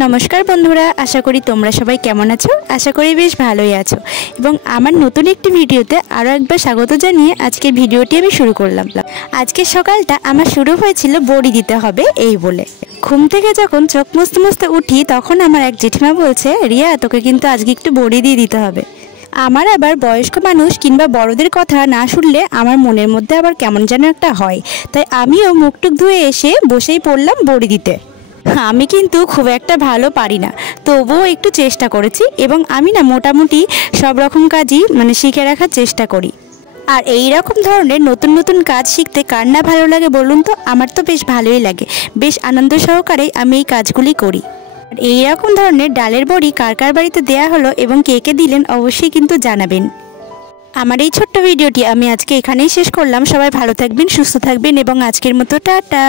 नमस्कार बंधुरा आशा करी तोमरा सबाई केमन आछो। आशा करी बेश भालोई आछो एबं आमार नतुन एकटी भिडियोते आरो एकबार स्वागत जानिये आजकेर भिडियोटी आमि शुरू करलाम। आजकेर सकालटा आमार शुरू हयेछिलो बड़ी दिते हबे एई बोले। घुम थेके जखन चोख मुछते मुछते उठी तखन आमार एक जेठिमा बोलछे, रिया तोके किन्तु आजके एकटु बड़ी दिये दिते हबे। आमार आबार बयस्क मानुष किंबा बड़ोदेर कथा ना शुनले आमार मनेर मध्ये आबार केमन जेन एकटा हय, ताई आमिओ मुखटुक धुए एसे बसेई पड़लाम बड़ी दिते। आमी किन्तु खूब एकटा भालो पारी ना, तबुओ एकटु चेष्टा करेছি এবং আমি না মোটামুটি সব রকম কাজই মানে শিখে রাখার চেষ্টা করি। আর এই রকম ধরনের নতুন নতুন কাজ শিখতে কার না ভালো লাগে বলুন তো? আমার তো বেশ ভালোই লাগে, বেশ আনন্দ সহকারে আমি এই কাজগুলি করি। আর এই রকম ধরনের ডালের বড়ি কার কার বাড়িতে দেয়া হলো এবং কে কে দিলেন অবশ্যই কিন্তু জানাবেন। আমার এই ছোট্ট ভিডিওটি আমি আজকে এখানেই শেষ করলাম। সবাই ভালো থাকবেন, সুস্থ থাকবেন এবং আজকের মতো টাটা।